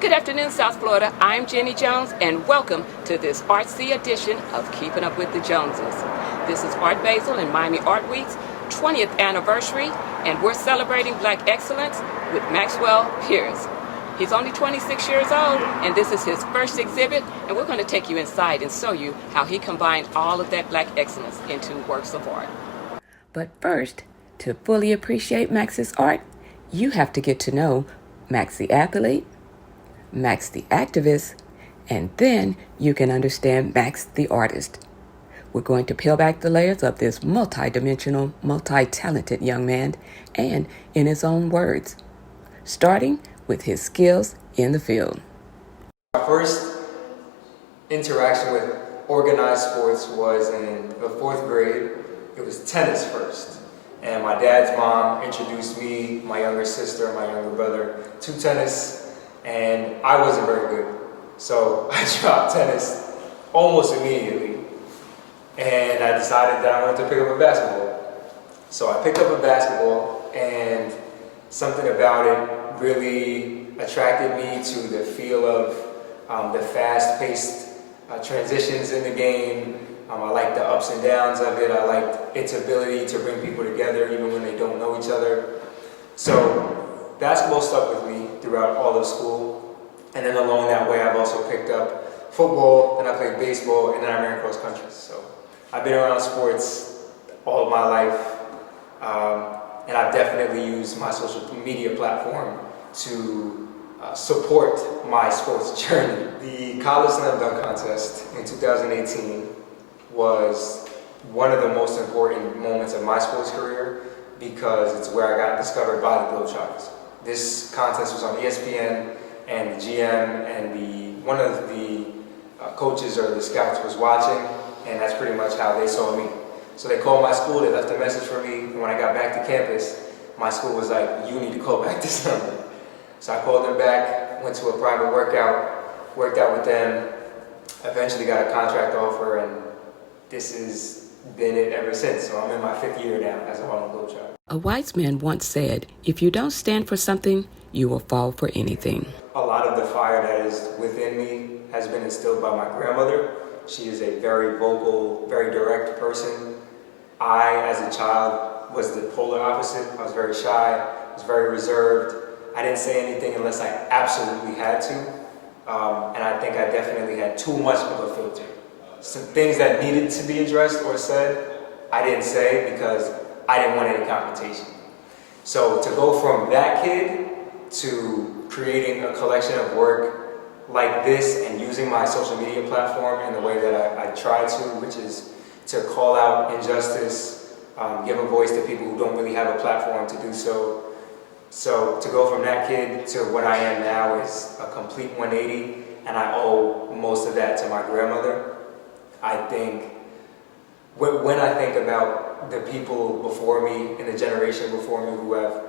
Good afternoon, South Florida. I'm Jenny Jones, and welcome to this artsy edition of Keeping Up with the Joneses. This is Art Basel and Miami Art Week's 20th anniversary, and we're celebrating Black excellence with Maxwell Pearce. He's only 26 years old, and this is his first exhibit, and we're going to take you inside and show you how he combined all of that Black excellence into works of art. But first, to fully appreciate Max's art, you have to get to know Max the athlete, Max the activist, and then you can understand Max the artist. We're going to peel back the layers of this multi-dimensional, multi-talented young man, and in his own words, starting with his skills in the field. My first interaction with organized sports was in the 4th grade. It was tennis first. And my dad's mom introduced me, my younger sister, and my younger brother to tennis. And I wasn't very good. So I dropped tennis almost immediately. And I decided that I wanted to pick up a basketball. So I picked up a basketball, and something about it really attracted me to the feel of the fast-paced transitions in the game. I liked the ups and downs of it. I liked its ability to bring people together even when they don't know each other. So basketball stuck with me throughout all of school, and then along that way I've also picked up football, and I played baseball, and then I ran cross country. So I've been around sports all of my life, and I've definitely used my social media platform to support my sports journey. The College Slam Dunk Contest in 2018 was one of the most important moments of my sports career because it's where I got discovered by the Globetrotters. This contest was on ESPN, and the GM and one of the coaches or the scouts was watching, and that's pretty much how they saw me. So they called my school, they left a message for me, and when I got back to campus, my school was like, you need to call back this number. So I called them back, went to a private workout, worked out with them, eventually got a contract offer, and this has been it ever since. So I'm in my 5th year now as a Harlem Globetrotter. A wise man once said, if you don't stand for something, you will fall for anything. A lot of the fire that is within me has been instilled by my grandmother. She is a very vocal, very direct person. I, as a child, was the polar opposite. I was very shy, I was very reserved. I didn't say anything unless I absolutely had to. And I think I definitely had too much of a filter. Some things that needed to be addressed or said, I didn't say because I didn't want any confrontation. So to go from that kid to creating a collection of work like this and using my social media platform in the way that I try to, which is to call out injustice, give a voice to people who don't really have a platform to do so. So to go from that kid to what I am now is a complete 180, and I owe most of that to my grandmother. I think when I think about the people before me and the generation before me who have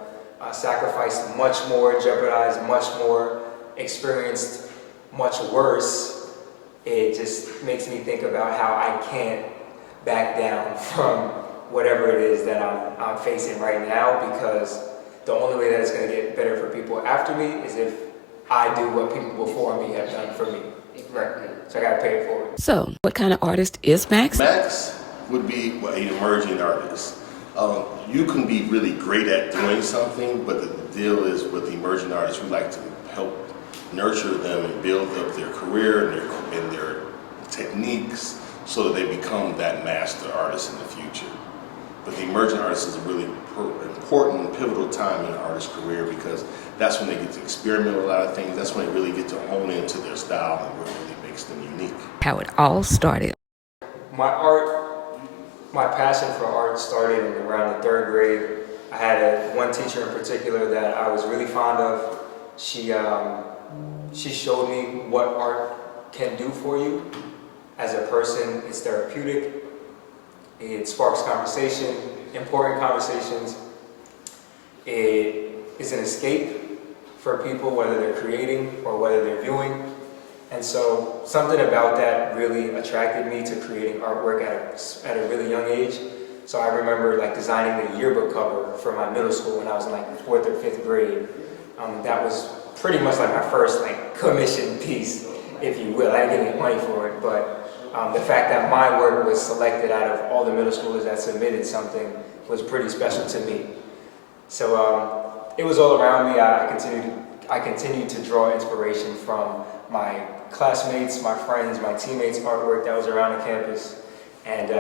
sacrificed much more, jeopardized much more, experienced much worse, it just makes me think about how I can't back down from whatever it is that I'm facing right now, because the only way that it's going to get better for people after me is if I do what people before me have done for me. Right. So I got to pay it forward. So, what kind of artist is Max? Max would be an emerging artist. You can be really great at doing something, but the deal is with the emerging artists, we like to help nurture them and build up their career and their techniques so that they become that master artist in the future. But the emerging artist is a really important, pivotal time in an artist's career because that's when they get to experiment with a lot of things. That's when they really get to hone into their style and what really makes them unique. How it all started. My passion for art started in around the 3rd grade. I had one teacher in particular that I was really fond of. She showed me what art can do for you as a person. It's therapeutic. It sparks conversation, important conversations. It is an escape for people, whether they're creating or whether they're viewing. And so something about that really attracted me to creating artwork at a really young age. So I remember like designing the yearbook cover for my middle school when I was in like 4th or 5th grade. That was pretty much like my first like commission piece, if you will. I didn't get any money for it, but the fact that my work was selected out of all the middle schoolers that submitted something was pretty special to me. So it was all around me. I continued to draw inspiration from my classmates, my friends, my teammates' artwork that was around the campus. And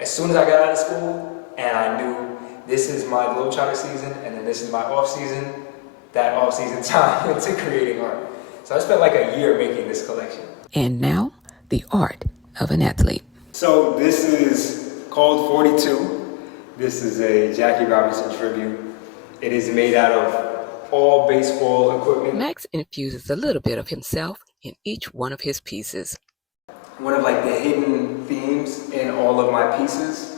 as soon as I got out of school and I knew this is my Globetrotter season and then this is my off season, that off season time went to creating art. So I spent like a year making this collection. And now, the art of an athlete. So this is called 42. This is a Jackie Robinson tribute. It is made out of all baseball equipment. Max infuses a little bit of himself in each one of his pieces. One of like the hidden themes in all of my pieces,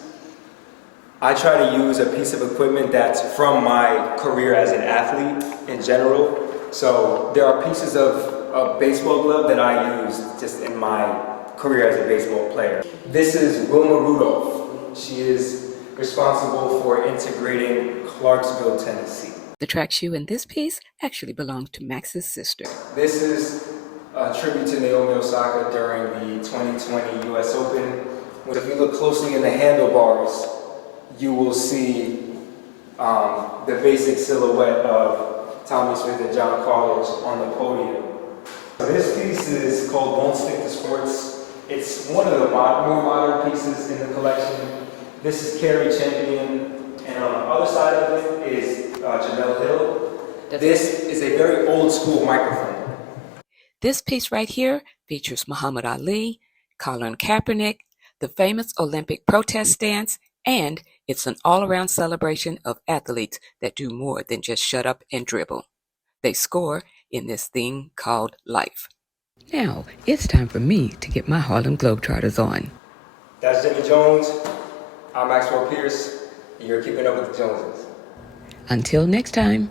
I try to use a piece of equipment that's from my career as an athlete in general. So there are pieces of a baseball glove that I use just in my career as a baseball player. This is Wilma Rudolph. She is responsible for integrating Clarksville, Tennessee. The track shoe in this piece actually belongs to Max's sister. This is a tribute to Naomi Osaka during the 2020 US Open. If you look closely in the handlebars, you will see the basic silhouette of Tommy Smith and John Carlos on the podium. This piece is called Won't Stick to Sports. It's one of the more modern pieces in the collection. This is Carrie Champion, and on the other side of it is Jamel Hill. This is a very old school microphone. This piece right here features Muhammad Ali, Colin Kaepernick, the famous Olympic protest stance, and it's an all-around celebration of athletes that do more than just shut up and dribble. They score in this thing called life. Now, it's time for me to get my Harlem Globetrotters on. That's Jenny Jones. I'm Maxwell Pearce, and you're keeping up with the Joneses. Until next time.